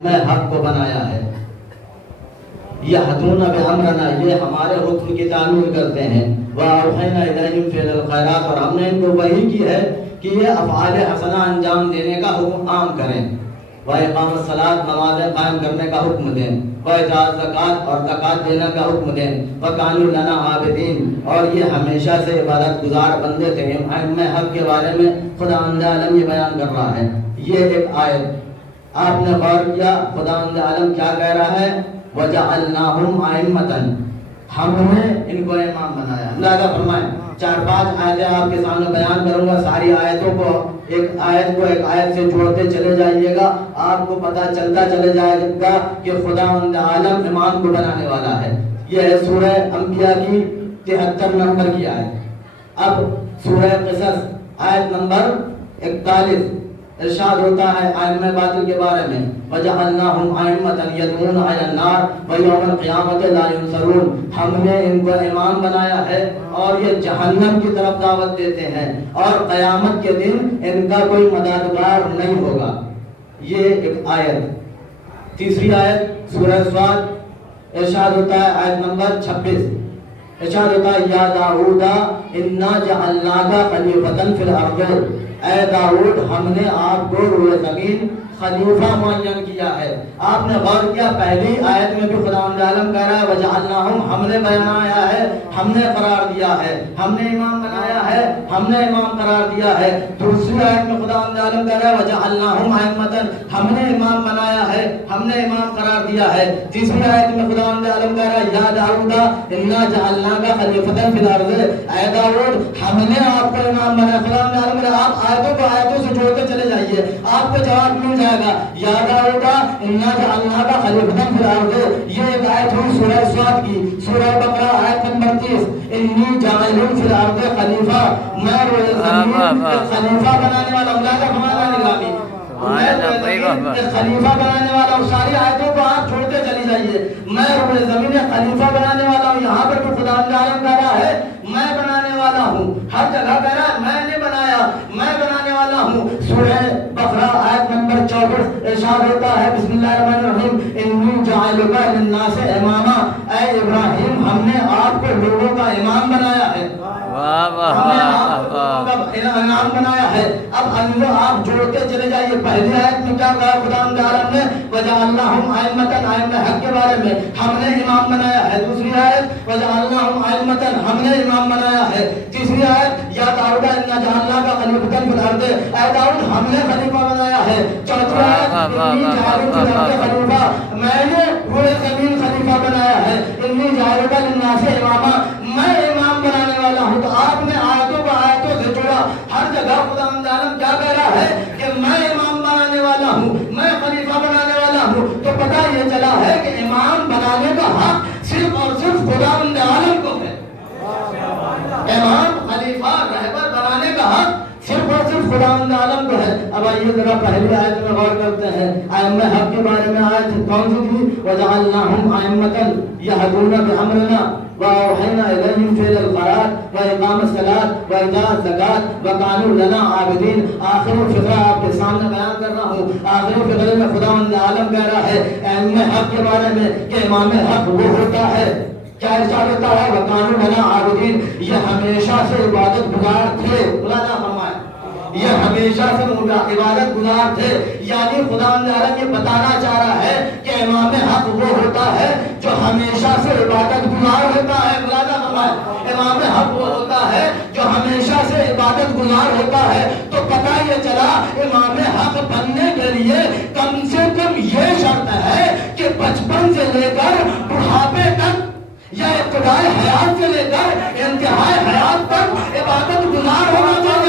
میں حق کو بنایا ہے. یہدون بامرنا، یہ ہمارے حکم کی تعمیل کرتے ہیں. واوحینا الیہم فعل الخیرات، اور ہم نے ان کو وحی کی ہے کہ یہ افعال حسنہ انجام دینے کا حکم عام کریں. واقام الصلاۃ، نمازیں قائم کرنے کا حکم دیں. وایتاء الزکوٰۃ، اور زکوٰۃ دینے کا حکم دیں. وکانوا لنا عابدین، اور یہ ہمیشہ سے عبادت گزار بندے تھے. میں حق کے بارے میں خداوند عالم یہ بیان کر رہا ہے. یہ ایک آیت آپ نے غور کیا خداوند عالم کیا کہہ رہا ہے؟ وَجَعَلْنَاهُمْ أَئِمَّةً، ہم نے ان کو امام بنایا. اندازہ فرمائیں، 4-5 آیتیں آپ کے سامنے بیان کروں گا. ساری آیتوں کو ایک آیت سے جوڑتے چلے جائیے گا. آپ کو پتہ چلتا چلے جائے گا کہ خداوند عالم امام کو بنانے والا ہے. یہ ہے سورہ انبیاء کی 73 نمبر کی آیت. اب سورہ قصص آیت نمبر 41 ارشاد ہوتا ہے ائمہ باطل کے بارے میں. وَجَعَلْنَاهُمْ أَئِمَّةً يَدْعُونَ إِلَى النَّارِ وَيَوْمَ الْقِيَامَةِ لَا يُنصَرُونَ، ہم نے ان کو امام بنایا ہے اور یہ جہنم کی طرف دعوت دیتے ہیں اور قیامت کے دن ان کا کوئی مددگار نہیں ہوگا. یہ ایک آیت. تیسری آیت سورہ صاد ارشاد ہوتا ہے آیت نمبر 26 ارشاد ہوتا ہے یا داؤد انا جعلناک خلیفۃ فی الارض، اے داؤد ہم نے آپ کو روئے زمین خلیفہ معین کیا ہے. آپ نے غور کیا پہلی آیت میں بھی خداوند عالم کہہ رہا ہے وجعلناہم، ہم نے بنایا ہے، ہم نے قرار دیا ہے، ہم نے امام بنایا ہے، ہم نے امام قرار دیا ہے. دوسری آیت میں خداوند عالم کہہ رہا ہے وجعلناہم ائمۃ، ہم نے امام بنایا ہے، ہم نے امام قرار دیا ہے. تیسری آیت میں خداوند عالم کہہ رہا ہے یا داؤد انا جعلناک خلیفۃ فی الارض، اے داؤد ہم نے آپ کو امام بنایا. خداوند عالم نے آپ آیتوں کو آیتوں سے جوڑتے چلے جائیے، آپ کو جواب مل جائے گا. یا داؤد انا جعلناک خلیفۃ فی الارض، یہ ایک آیت ہوئی سورہ صاد کی. سورہ بقرہ آیت نمبر 30 انی جاعل فی الارض خلیفہ، میں روئے زمین خلیفہ بنانے والا ہوں. لہذا ہمارا نگرامی خلیفہ بنانے والا ہوں. ساری آیتوں کو آپ چھوڑتے چلی جائیے. میں روئے زمین خلیفہ بنانے والا ہوں. یہاں پر بھی خداوند عالم کہہ رہا ہے میں بنانے والا ہوں. ہر جگہ کہہ رہا ہے میں نے بنایا، میں بنانے والا ہوں. سورہ بقرہ آیت نمبر 64 ارشاد ہوتا ہے بسم اللہ الرحمن الرحیم انی جاعلک للناس اماما، اے ابراہیم ہم نے آپ کو لوگوں کا امام بنایا ہے. امام بنایا ہے. اب آپ جوڑتے چلے جائیے. پہلی آیت میں کیا کہا خداوند عالم نے وجعلناہم ائمۃ، ائمہ حق کے بارے میں ہم نے امام بنایا ہے. دوسری آیت وجعلناہم ائمۃ، ہم نے امام بنایا ہے. تیسری آیت یا داؤد انا جعلناک خلیفۃ فی الارض، اے داؤد ہم نے خلیفہ بنایا ہے. چوتھی آیت انی جاعل فی الارض خلیفہ، میں نے روئے زمین خلیفہ بنایا ہے. انی جاعلک للناس اماما، میں امام بنانے والا ہوں. تو آپ نے آیتوں کو آیتوں سے جوڑا. ہر جگہ خداوند عالم کیا کہہ رہا ہے کہ میں امام بنانے والا ہوں، میں خلیفہ بنانے والا ہوں. تو پتہ یہ چلا ہے کہ امام بنانے کا حق صرف اور صرف خداوند عالم کو ہے. امام خلیفہ رہبر بنانے کا حق صرف اور صرف خداوند عالم کو ہے. اب آئیے ذرا پہلی آیت میں غور کرتے ہیں. ائمہ حق کے بارے میں آیت کون سی تھی؟ وجعلناہم ائمۃ یہدون بامرنا واوحینا الیہم فعل الخیرات واقام الصلاۃ وایتاء الزکوٰۃ وکانوا لنا عابدین. آخری فقرہ آپ کے سامنے بیان کر رہا ہوں. آخری فقرے میں خداوند عالم کہہ رہا ہے ائمہ حق کے بارے میں کہ امام حق وہ ہوتا ہے کیا ارشاد ہوتا ہے وکانوا لنا عابدین، یہ ہمیشہ سے عبادت گزار تھے. مولانا فرمائے یہ ہمیشہ سے عبادت گزار تھے. یعنی خداوند عالم یہ بتانا چاہ رہا ہے کہ امام حق وہ ہوتا ہے جو ہمیشہ سے عبادت گزار ہوتا ہے. مولانا فرمائے امام حق وہ ہوتا ہے جو ہمیشہ سے عبادت گزار ہوتا ہے. تو پتہ یہ چلا امام حق بننے کے لیے کم سے کم یہ شرط ہے کہ بچپن سے لے کر بڑھاپے تک یا ابتدائی حیات سے لے کر انتہائی حیات تک عبادت گزار ہونا چاہیے.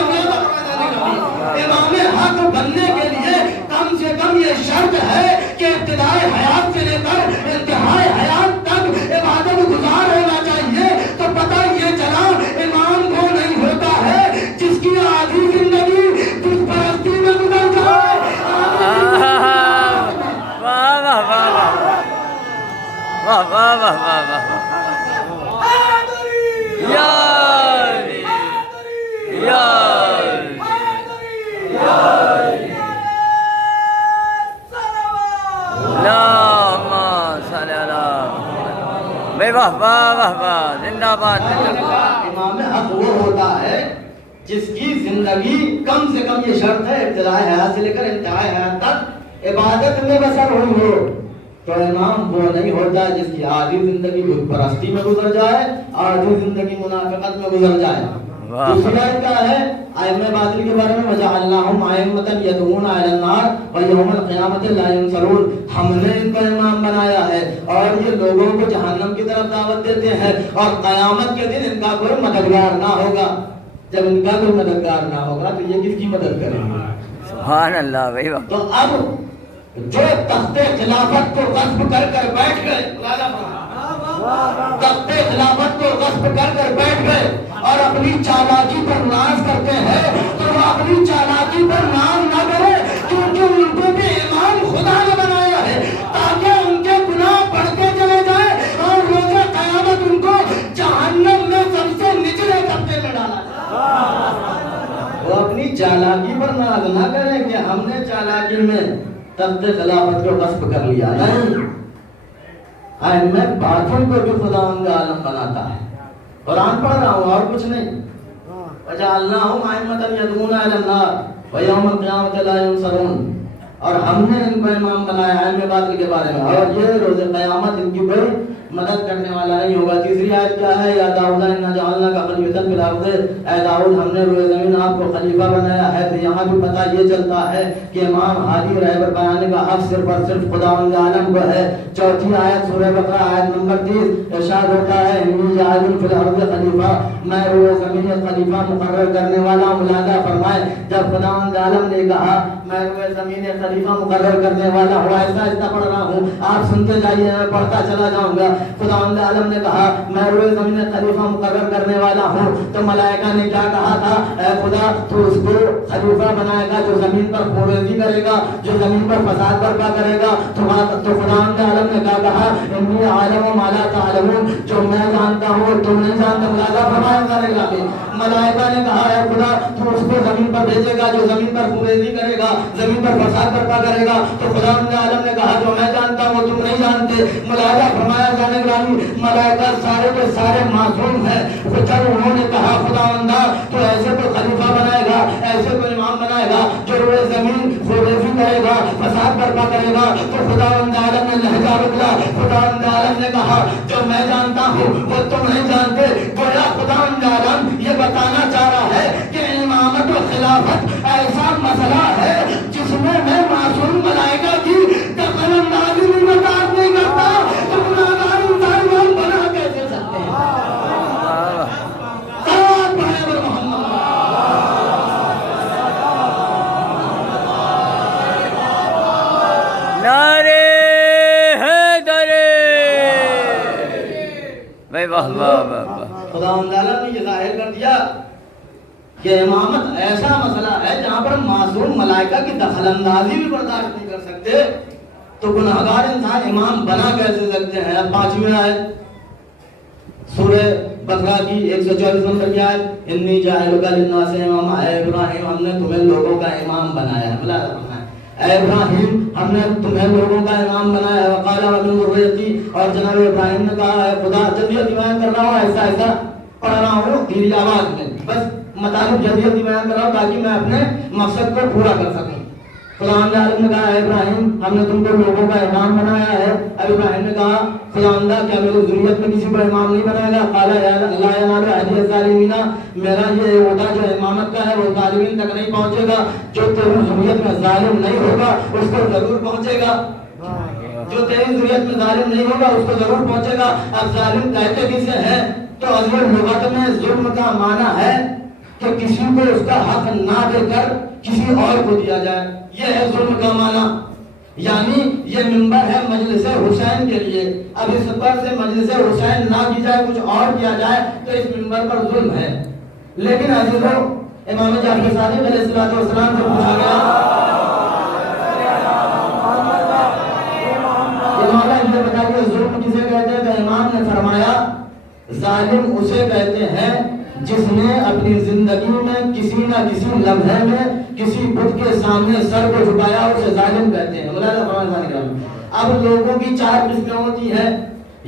امام حق بننے کے لیے کم سے کم یہ شرط ہے کہ ابتدائی حیات سے لے کر انتہائی حیات تک عبادت گزار ہونا چاہیے. تو پتہ یہ چلا امام وہ نہیں ہوتا ہے جس کی آدھی زندگی بت پرستی میں گزر جائے. اللہم صلی اللہ بے واہ واہ واہ واہ زندہ باد امام حق وہ ہوتا ہے جس کی زندگی کم سے کم یہ شرط ہے ابتدائی حیات سے لے کر انتہائی حیات تک عبادت میں بسر ہوئی ہو. تو امام وہ نہیں ہوتا جس کی آدھی زندگی بت پرستی میں گزر جائے آدھی زندگی منافقت میں گزر جائے. دوسرا کیا ہے ائمہ باطل کے بارے میں وجعلناہم ائمۃ یدعون الی النار ویوم القیامۃ لا ینصرون. ہم نے ان کو امام بنایا ہے اور یہ لوگوں کو جہنم کی طرف دعوت دیتے ہیں اور قیامت کے دن ان کا کوئی مددگار نہ ہوگا. جب ان کا کوئی مددگار نہ ہوگا تو یہ کس کی مدد کریں گے؟ سبحان اللہ بھائی. تو اب جو تخت خلافت کو غصب کر کر بیٹھ گئے تخت خلافت کو غصب کر کر بیٹھ گئے اور اپنی چالاکی پر ناز کرتے ہیں تو وہ اپنی چالاکی پر ناز نہ کرے کیونکہ ان کو بھی امام خدا نے بنایا ہے تاکہ ان کے گناہ بڑھتے چلے جائیں اور روز قیامت ان کو جہنم میں سب سے نچلے طبقے میں ڈالا جائے. وہ اپنی چالاکی پر ناز نہ کرے کہ ہم نے چالاکی میں تخت خلافت کو غصب کر لیا. نہیں ائمہ باطل کو بھی خداوند عالم بناتا ہے. قرآن پڑھ رہا ہوں اور کچھ نہیں. وجعلناہم ائمۃ یدعون الی النار ویوم القیامۃ لا ینصرون. اور ہم نے ان کو امام بنایا ائمہ باطل کے بارے میں اور یہ روز قیامت ان کی کوئی مدد کرنے والا نہیں ہوگا. تیسری آیت کیا ہے؟ یا داؤد انا جعلناک خلیفۃ فی الارض. اے داؤد ہم نے روئے زمین آپ کو خلیفہ بنایا ہے. تو یہاں بھی پتہ یہ چلتا ہے کہ امام ہادی رہبر بیان کا حق صرف اور صرف خداوند عالم کو ہے. چوتھی آیت سورہ بقرہ آیت نمبر 30 ارشاد ہوتا ہے انی جاعل فی الارض خلیفہ. میں روئے زمین خلیفہ مقرر کرنے والا ہوں. ملاحظہ فرمائے جب خداوند عالم نے کہا میں روئے زمین خلیفہ مقرر کرنے والا ہوں ایسا ایسا پڑھ رہا ہوں آپ سنتے جائیے میں پڑھتا چلا جاؤں گا. خداوند عالم نے کہا میں روئے زمین خلیفہ مقرر کرنے والا ہوں تو ملائکہ نے کیا کہا تھا؟ اے خدا تو اس کو خلیفہ بنائے گا جو زمین پر خونریزی کرے گا جو زمین پر فساد برپا کرے گا. تو خداوند عالم نے کیا کہا؟ انی عالم ما لا تعلمون. جو میں جانتا ہوں تم نہیں جانتے. ملائکہ فرمایا کرے گا. ملائکہ نے کہا اے خدا تو اس کو زمین پر بھیجے گا جو زمین پر خونریزی کرے گا زمین پر فساد برپا کرے گا. تو خداوند عالم نے کہا جو میں جانتا ہوں تم نہیں جانتے. ملائکہ فرمایا جانے ملائکہ سارے کے سارے معصوم ہیں. جب انہوں نے کہا خداوندہ تو ایسے کوئی خلیفہ بنائے گا ایسے کوئی امام بنائے گا جو روئے زمین خونریزی کرے گا فساد برپا کرے گا تو خداوند عالم نے لہجہ بدلا. خداوند عالم نے کہا جو میں جانتا ہوں وہ تم نہیں جانتے. گویا خداوند عالم یہ بتانا چاہ رہا ہے کہ امامت و خلافت ایسا مسئلہ ہے جس میں معصوم ملائکہ کی دخل اندازی بھی برداشت نہیں کرتا. تو گناہگار انسان ہم بنا کیسے سکتے ہیں؟ نعرے حیدر. بھائی واہ واہ واہ. خداوند عالم نے یہ ظاہر کر دیا کہ امامت ایسا مسئلہ ہے جہاں پر معصوم ملائکہ کی دخل اندازی بھی برداشت نہیں کر سکتے. تو گناہگار انسان امام بنا کیسے سکتے ہیں؟ اب پانچویں آیت سورہ بقرہ کی 124 نمبر کی آیت انی جاعلک للناس اماما. اے ابراہیم ہم نے تمہیں لوگوں کا امام بنایا. اے ابراہیم ہم نے تمہیں لوگوں کا امام بنایا. وقال ومن ذریتی. اور جناب ابراہیم نے کہا اے خدا جدید بیان کر رہا ہوں ایسا ایسا پڑھ رہا ہوں دھیری آواز میں بس مطالب جدید بیان کر رہا ہوں تاکہ میں اپنے مقصد کو پورا کر سکوں. خداوند عالم نے کہا اے ابراہیم ہم نے تم کو لوگوں کا امام بنایا ہے. اب ابراہیم نے کہا خداوندہ کیا میری ذریت میں کسی کو امام نہیں بنائے گا؟ قال لا ینال عہد الظالمین. میرا یہ عہدہ جو امامت کا ہے وہ ظالمین تک نہیں پہنچے گا. جو تیری ذریت میں ظالم نہیں ہوگا اس کو ضرور پہنچے گا. جو تیری ذریت میں ظالم نہیں ہوگا اس کو ضرور پہنچے گا. اب ظالم کہتے کسے ہیں؟ تو اصل لغت میں ظلم کا معنی ہے کہ کسی کو اس کا حق نہ دے کر کسی اور کو دیا جائے. یہ ہے ظلم کا معنی. یعنی یہ منبر ہے مجلس حسین کے لیے. اب اس پر سے مجلس حسین نہ کی جائے کچھ اور کیا جائے تو اس منبر پر ظلم ہے. لیکن عزیزو امام جعفر صادق علیہ السلام سے پوچھا گیا مولا یہ بتائیے ظلم کسے کہتے ہیں؟ تو امام نے فرمایا ظالم اسے کہتے ہیں جس نے اپنی زندگی میں کسی نہ کسی لمحے میں کسی بت کے سامنے سر کو جھکایا اسے ظالم کہتے ہیں. اب لوگوں کی 4 قسمیں ہوتی ہیں،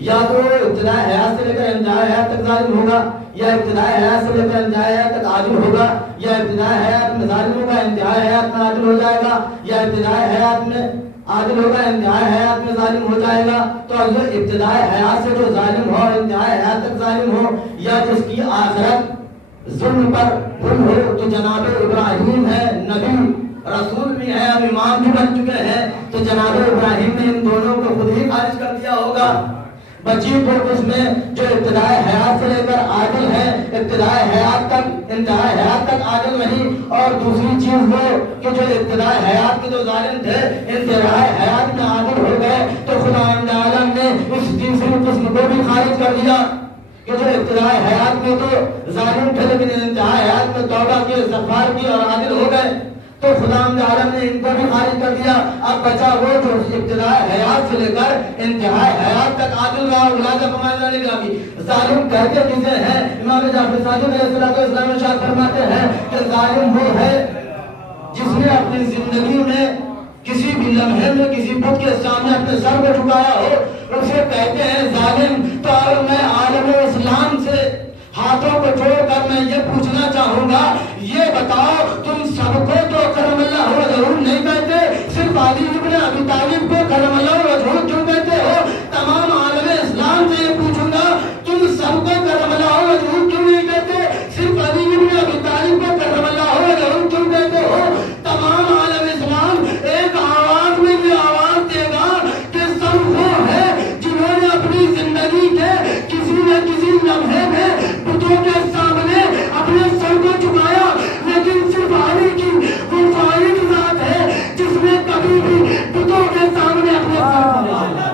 یا تو ابتدائی حیات سے لے کر انتہائی حیات تک ظالم ہوگا، یا ابتدائی حیات سے لے کر انتہائی حیات تک عادل ہوگا، یا ابتدائی حیات میں ظالم ہوگا انتہائی حیات میں عادل ہو جائے گا، یا ابتدائی حیات میں عادل ہوگا انتہائی حیات میں ظالم ہو جائے گا۔ تو اگر ابتدائی حیات سے جو ظالم ہو انتہائی حیات تک ظالم ہو، یا جس کی آخرت ظلم پر پل ہو، تو جناب ابراہیم ہے، نبی رسول بھی ہے، اب امام بھی بن چکے ہیں، تو جناب ابراہیم نے ان دونوں کو خود ہی خارج کر دیا ہوگا۔ بچی کو اس میں جو ابتدائی حیات سے لے کر عادل ہے، ابتدائی حیات تک انتہائی حیات تک عادل نہیں، اور دوسری چیز وہ کہ جو ابتدائی حیات کے جو ظالم تھے انتہائی حیات میں عادل ہو گئے، تو خداوند عالم نے اس تیسری قسم کو بھی خارج کر دیا کہ جو ابتدائی حیات میں تو ظالم تھے لیکن انتہائی حیات میں توبہ کی، استغفار کی اور عادل ہو گئے، تو خداوند عالم نے ان کو بھی خارج کر دیا۔ اب بچا وہ جو ابتدائی حیات سے لے کر انتہائی حیات تک عادل رہا، اولاد فرمایا گیا کہ ظالم کہتے کسے ہیں؟ امام جعفر صادق علیہ السلام ارشاد فرماتے ہیں کہ ظالم وہ ہے جس نے اپنی زندگی میں کسی بھی لمحے میں کسی بت کے سامنے اپنے سر کو جھکایا ہو، اسے کہتے ہیں ظالم۔ تو میں عالم اسلام سے ہاتھوں کو جوڑ کر میں یہ پوچھنا چاہوں گا، یہ بتاؤ تم سب کو تو کرم اللہ وجہہ نہیں کہتے، صرف علی ابن ابی طالب کو کرم اللہ وجہہ کیوں کہتے ہو؟ تمام عالم اسلام سے یہ پوچھوں گا، تم سب کو کرم اللہ وجہہ کیوں نہیں کہتے، صرف علی ابن ابی طالب کو کرم اللہ وجہہ کیوں کہتے ہو؟ تمام عالم اسلام ایک آواز میں یہ آواز دے گا کہ سب وہ ہے جنہوں نے اپنی زندگی کے کسی نہ کسی لمحے میں بتوں کے سامنے اپنے سر کو جھکایا، لیکن صرف علی کی وہ فائد ذات ہے جس نے کبھی بھی بتوں کے سامنے اپنے سر کو نہیں جھکایا۔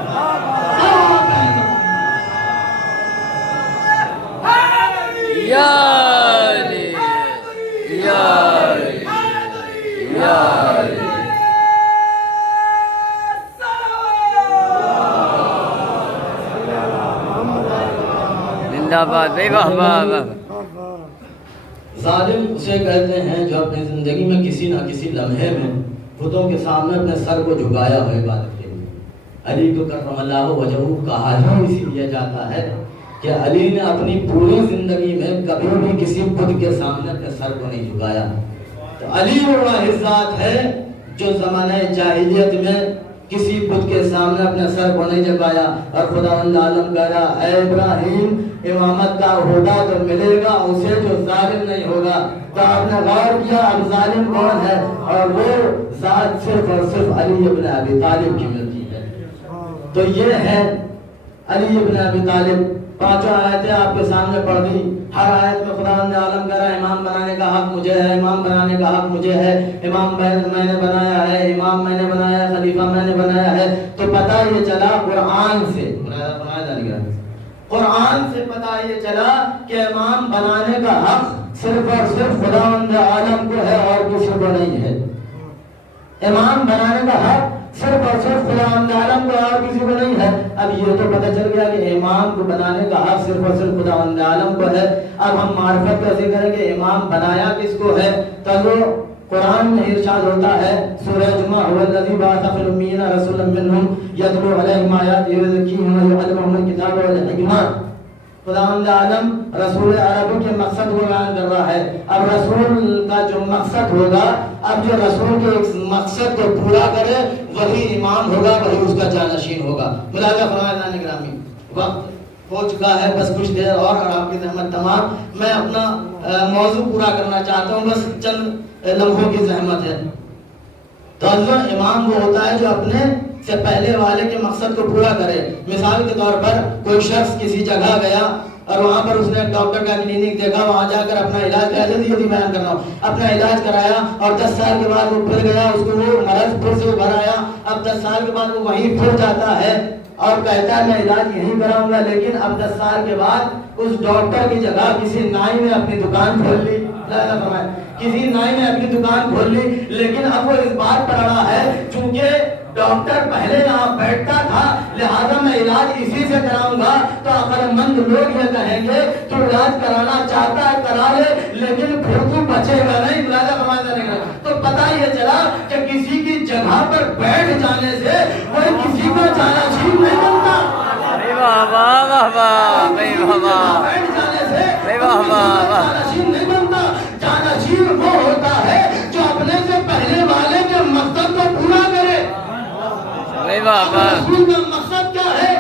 یا علی یا علی یا علی زندہ باد بے واہ واہ واہ۔ ظالم اسے کہتے ہیں جو اپنی زندگی میں کسی نہ کسی لمحے میں بتوں کے سامنے اپنے سر کو جھکایا ہو عبادت کے لیے۔ علی کو کرم اللہ وجہہ کہا ہی اسی لیے جاتا ہے کہ علی نے اپنی پوری زندگی میں کبھی بھی کسی بت کے سامنے اپنے سر کو نہیں جھکایا۔ تو علی وہ ذات ہے جو زمانہ جاہلیت میں کسی بت کے سامنے اپنے سر کو نہیں جھکایا، اور خداوند عالم کہہ رہا اے ابراہیم امامت کا عہدہ تو ملے گا اسے جو ظالم نہیں ہوگا۔ تو آپ نے غور کیا اب ظالم کون ہے، اور وہ ذات صرف اور صرف علی ابن ابی طالب کی ملتی ہے۔ تو یہ ہے علی ابن ابی طالب۔ 5 آیتیں آپ کے سامنے پڑھ دی، ہر آیت میں خداوند عالم کہہ رہا ہے امام بنانے کا حق مجھے ہے، امام بنانے کا حق مجھے ہے، امام میں نے بنایا ہے، امام میں نے بنایا ہے، خلیفہ میں نے بنایا ہے۔ تو پتہ یہ چلا قرآن سے، قرآن سے پتہ یہ چلا کہ امام بنانے کا حق صرف اور صرف خداوند عالم کو ہے اور کسی کو نہیں ہے۔ امام بنانے کا حق صرف اور صرف خداوند عالم کو اور کسی کو نہیں ہے۔ اب یہ تو پتہ چل گیا کہ امام کو بنانے کا حق صرف اور صرف خداوند عالم کو ہے۔ اب ہم معرفت کیسے کریں کہ امام بنایا کس کو ہے؟ تو وہ قرآن میں ارشاد ہوتا ہے سورہ جمعہ هو الذی بعث فی الامیین رسولا منہم یتلو علیہم آیاتہ ویزکیہم ویعلمہم الکتاب والحکمہ۔ خداوند عالم رسول عربی کے مقصد کو بیان کر رہا ہے۔ اب رسول کا جو مقصد ہوگا، اب جو رسول کے ایک مقصد کو پورا کرے وہی امام ہوگا، وہی اس کا جانشین ہوگا۔ ملاحظہ فرمائے گرامی، وقت ہو چکا ہے، بس کچھ دیر اور آپ کی زحمت تمام۔ میں اپنا موضوع پورا کرنا چاہتا ہوں، بس چند لمحوں کی زحمت ہے۔ تو امام وہ ہوتا ہے جو اپنے سے پہلے والے کے مقصد کو پورا کرے۔ مثال کے طور پر کوئی شخص کسی جگہ گیا اور وہاں پر اس نے ڈاکٹر کا کلینک دیکھا، وہاں جا کر اپنا علاج کرایا، جلدی بیان کر رہا ہوں، اپنا علاج کرایا اور 10 سال کے بعد وہ پھر گیا، اس کو وہ مرض پھر سے ابھر آیا۔ اب 10 سال کے بعد وہ وہیں پھر جاتا ہے اور کہتا ہے میں علاج یہیں کراؤں گا، لیکن اب 10 سال کے بعد اس ڈاکٹر کی جگہ کسی نائی نے اپنی دکان کھول لی، کسی نائی نے اپنی دکان کھول لی، لیکن اب وہ اس بات پر اڑا ہے چونکہ ڈاکٹر پہلے یہاں بیٹھتا تھا لہذا میں علاج اسی سے کراؤں گا۔ تو عقل مند لوگ یہ کہیں گے تو علاج کرانا چاہتا ہے کرا لے، لیکن پھر تو بچے گا نہیں۔ تو پتہ یہ چلا کہ کسی کی جگہ وہاں پر بیٹھ جانے سے کوئی کسی کا جانشین نہیں بنتا. واہ واہ واہ واہ واہ واہ بیٹھ جانے سے واہ واہ واہ. جانشین نہیں بنتا. جانشین وہ ہوتا ہے جو اپنے سے پہلے والے کے مقصد کو پورا کرے. واہ واہ. رسول کا مقصد کیا ہے؟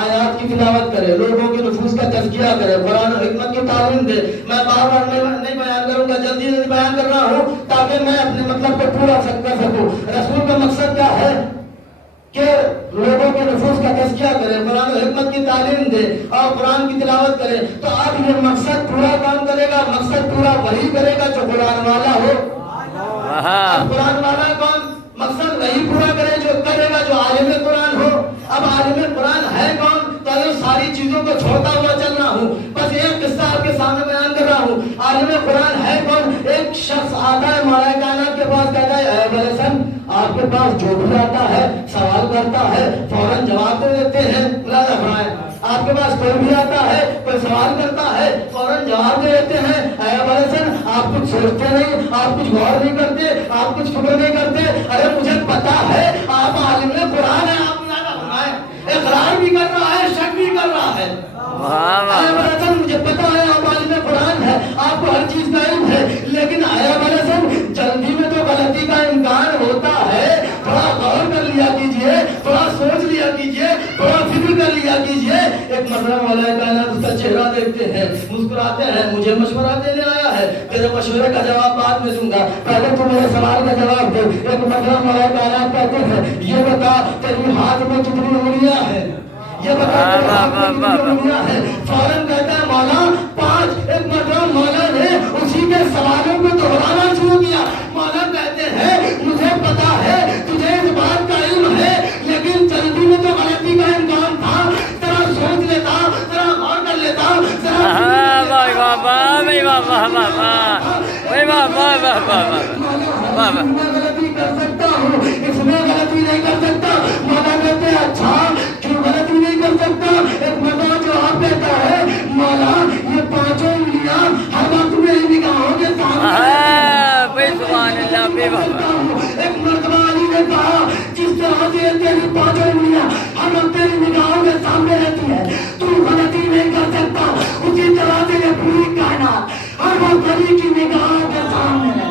آیات کی تلاوت کرے، لوگوں کے نفوس کا تزکیہ کرے، قرآن و حکمت کی تعلیم دے. میں بار بار نہیں بیان کروں گا، جلدی جلدی بیان کر رہا ہوں تاکہ میں اپنے مطلب کو پورا کر سکوں. رسول کا مقصد کیا ہے؟ کہ لوگوں کے نفوس کا تزکیہ کرے، قرآن و حکمت کی تعلیم دے اور قرآن کی تلاوت کرے. تو آپ یہ مقصد پورا کام کرے گا، مقصد پورا وہی کرے گا جو قرآن والا ہو. قرآن والا کون؟ مقصد وہی پورا کرے گا جو عالم قرآن ہو. اب عالم قرآن ہے کون؟ تو یہ ساری چیزوں کو چھوڑتا ہوا چل رہا ہوں، بس ایک قصہ آپ کے سامنے بیان کر رہا ہوں. عالم قرآن ہے کون؟ ایک شخص آتا ہے مولا کائنات کے پاس، کہتا ہے اے ابو الحسن، آپ کے پاس جو بھی آتا ہے سوال کرتا ہے فوراً جواب دے دیتے ہیں. ملاحظہ فرمائیں، آپ کے پاس کوئی بھی آتا ہے کوئی سوال کرتا ہے فوراً جواب دے دیتے ہیں. اے ابو الحسن، آپ کچھ سوچتے نہیں، آپ کچھ غور نہیں کرتے، آپ کچھ فکر نہیں کرتے. ارے مجھے پتا ہے آپ عالم قرآن ہیں. آپ ملاحظہ فرمائیں، اقرار بھی کر رہا ہے، شک بھی کر رہا ہے. اے ابو الحسن، مجھے پتا ہے آپ عالم قرآن ہے، آپ کو ہر چیز کا علم ہے، لیکن اے ابو الحسن جلدی میں تو غلطی کا امکان ہوتا ہے. تھوڑا غور کر لیا کیجئے، تھوڑا سوچ لیا کیجئے، تھوڑا فکر کر لیا کیجئے. ایک مرتبہ مولا کائنات اس کا چہرہ دیکھتے ہیں، مسکراتے ہیں. مجھے مشورہ دینے آیا ہے، تیرے مشورے کا جواب بعد میں دوں گا، پہلے تو میرے سوال کا جواب دے. ایک مرتبہ مولا کائنات کہتے ہیں یہ بتا تیری ہاتھ میں کتنی انگلیاں ہیں، یہ بتا تیرے ہاتھ میں کتنی انگلیاں ہیں. فوراً کہتا ہے مولا 5. ایک مرتبہ مولا نے اسی کے سوالوں کو دہرانا شروع کیا. مولا کہتے ہیں مجھے پتا ہے تجھے اس بات کا علم ہے، لیکن جلدی میں تو غلطی کا امکان تھا. ذرا سوچ لیتا، ذرا غور کر لیتا، غلطی کر سکتا ہوں، اس میں غلطی نہیں کر سکتا. مولا کہتے ہیں اچھا کیوں غلطی نہیں کر سکتا؟ ایک مرتبہ جواب دیتا ہے مولا یہ 5 انگلیاں ہر وقت میری نگاہوں کے سامنے. ایک مرتبہ علی نے کہا جس طرح سے تیری 5 انگلیاں ہر وقت تیری نگاہوں کے سامنے رہتی ہے، تو غلطی نہیں کر سکتا. اسی طرح سے یہ پوری کائنات ہر وقت علی کی نگاہوں کے سامنے ہے.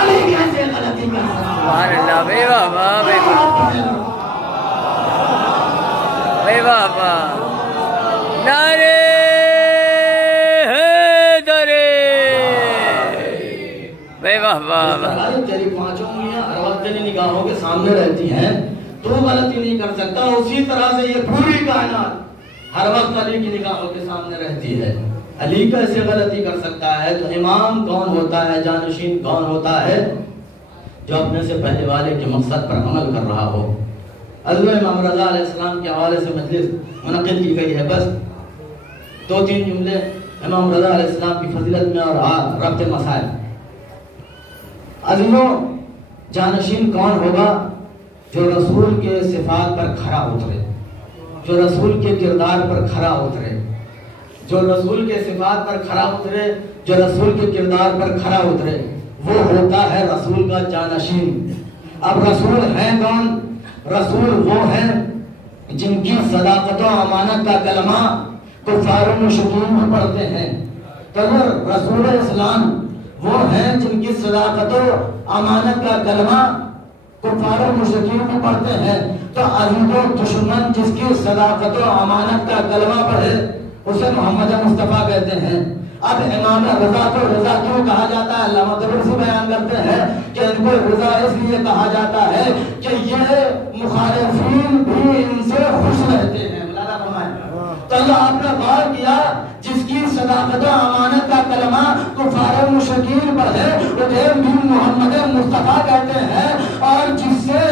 علی کیسے غلطی کر سکتا؟ نعرے تیری 5 انگلیاں ہر وقت تیری نگاہوں کے سامنے رہتی ہیں، تو غلطی نہیں کر سکتا. اسی طرح سے یہ پوری کائنات ہر وقت علی کی نگاہوں کے سامنے رہتی ہے. علی کیسے غلطی کر سکتا ہے؟ تو امام کون ہوتا ہے، جانشین کون ہوتا ہے؟ جو اپنے سے پہلے والے کے مقصد پر عمل کر رہا ہو. حضرت امام رضا علیہ السلام کے حوالے سے مجلس منعقد کی گئی ہے، بس 2-3 جملے امام رضا علیہ السلام کی فضیلت میں اور ربط مسائل. عظیموں، جانشین کون ہوگا؟ جو رسول کے صفات پر کھرا اترے، جو رسول کے کردار پر کھرا اترے، جو رسول کے صفات پر کھرا اترے، جو رسول کے کردار پر کھرا اترے، وہ ہوتا ہے رسول کا جانشین. اب رسول ہیں کون؟ رسول وہ ہیں جن کی صداقت و امانت کا کلمہ کفار و مشرکین میں پڑھتے ہیں. تو رسول اسلام وہ ہیں جن کی صداقت و امانت کا کلمہ کفار و مشرکین میں پڑھتے ہیں. تو عزیز و دشمن جس کی صداقت و امانت کا کلمہ پڑھے اسے محمد مصطفیٰ کہتے ہیں. اب امام رضا کو رضا کیوں کہا جاتا ہے؟ علامہ طبرسی بیان کرتے ہیں کہ ان کو رضا اس لیے کہا جاتا ہے کہ یہ مخالفین بھی ان سے خوش رہتے ہیں. تو اللہ آپ نے غور کیا جس کی صداقت و امانت کا کلمہ کفار و مشرکین پر ہے انہیں بھی محمد مصطفیٰ کہتے ہیں، اور جس سے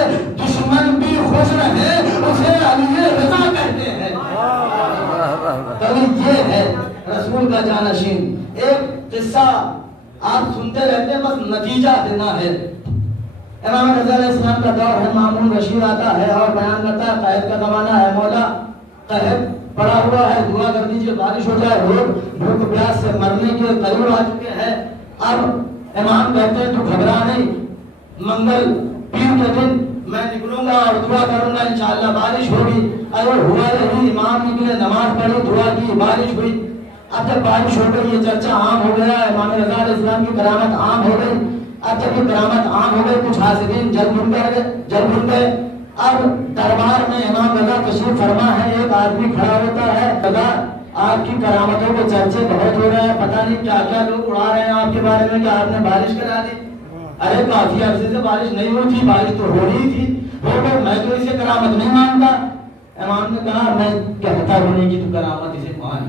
دشمن بھی خوش رہے اسے علی رضا کہتے ہیں. تو یہ ہے رسول کا جانشین. ایک قصہ آپ سنتے رہتے ہیں، بس نتیجہ دینا ہے. امام رضا علیہ السلام کا دور ہے، مامون رشید آتا ہے اور بیان کرتا ہے قحط کا زمانہ ہے، مولا قحط پڑا ہوا ہے، دعا کر دیجیے بارش ہو جائے. لوگ بھوک پیاس سے مرنے کے قریب آ چکے ہیں. اب امام کہتے ہیں تو گھبرا نہیں، منگل پیر کے دن میں نکلوں گا اور دعا کروں گا انشاءاللہ بارش ہوگی. اگر ہوا یہی امام نکلے نماز پڑھی دعا کی بارش ہوئی. اب جب بارش ہو گئی یہ چرچا عام ہو گیا, امام رضا علیہ السلام کی کرامت عام ہو گئی. اب جب یہ کرامت عام ہو گئی کچھ حاسدین جل بھول گئے. اب دربار میں امام رضا تشریف فرما ہے, ایک آدمی کھڑا ہوتا ہے, رضا آپ کی کرامتوں کے چرچے بہت ہو رہے ہیں, پتہ نہیں کیا کیا لوگ اڑا رہے ہیں آپ کے بارے میں کہ آپ نے بارش کرا دی. ارے کافی عرصے سے بارش نہیں ہوئی تھی, بارش تو ہو رہی تھی, ہو گئی, میں تو اسے کرامت نہیں مانتا. امام نے کہا میں کہتا بھی نہیں کہ تو کرامت اسے مان,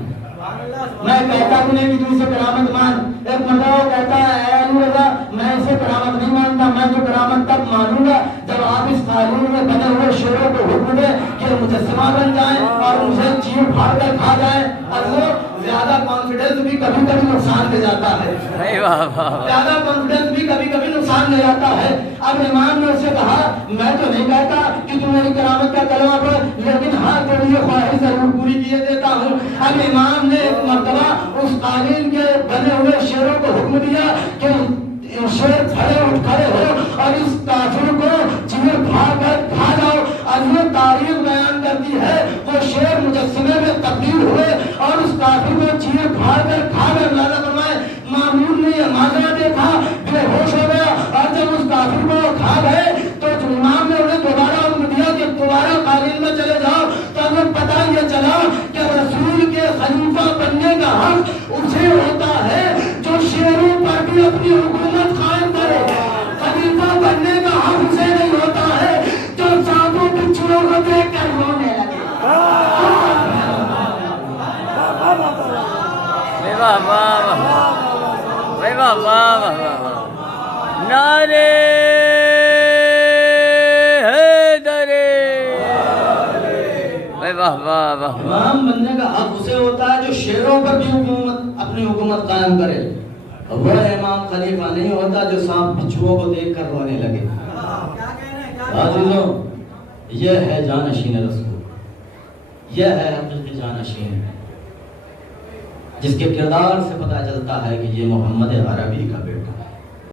میں کہتا بھی نہیں کہ تو اسے کرامت مان. ایک مرتبہ وہ کہتا ہے اے علی رضا میں اسے کرامت نہیں مانتا, میں تو کرامت تب مانوں گا جب آپ اس قانون میں بنے ہوئے شیروں کو حکم دیں کہ مجسمہ بن جائیں اور مجھے چیر پھاڑ کر کھا جائیں. اور زیادہ کانفیڈنس بھی کبھی کبھی نقصان دے جاتا ہے, زیادہ کانفیڈنس بھی کبھی کبھی نقصان دے جاتا ہے. اب امام نے اسے کہا میں تو نہیں کہتا کہ تم میری کرامت کا کلمہ پڑھ, لیکن ہاں تیری یہ خواہش ضرور پوری کیے دیتا ہوں. اب امام نے ایک مرتبہ اس قالین کے بنے ہوئے شیروں کو حکم دیا کہ شیر کھڑے ہو اور اس کافر کو چیر کھا کر کھا جاؤ. اور یہ تاریخ بیان کرتی ہے وہ شیر مجسمے میں تبدیل ہوئے اور اس کافر کو چیر کھا کر کھا گئے. اللہ فرمائے مامون نے یہ منظر دیکھا, بے ہوش ہو گیا, اور جب اس کافر کو کھا گئے تو امام نے انہیں دوبارہ حکم دیا کہ دوبارہ قالین میں چلے جاؤ. تو ہمیں پتہ یہ چلا کہ رسول کے خلیفہ بننے کا حق اسے ہوتا ہے جو شیروں پر بھی اپنی حکومت قائم کرے. خلیفہ بننے کا حق اسے نہیں ہوتا ہے جو سانپوں بچھوؤں کو دیکھ کر رونے لگے. نعرے حیدری. امام بننے کا حق اسے ہوتا ہے جو شیروں پر بھی اپنی حکومت قائم کرے. وہ امام خلیفہ نہیں ہوتا جو سانپ بچھوؤں کو دیکھ کر رونے لگے. عزیزوں یہ ہے جانشین رسول, یہ ہے حقیقی جانشین, جس کے کردار سے پتہ چلتا ہے کہ یہ محمد عربی کا بیٹا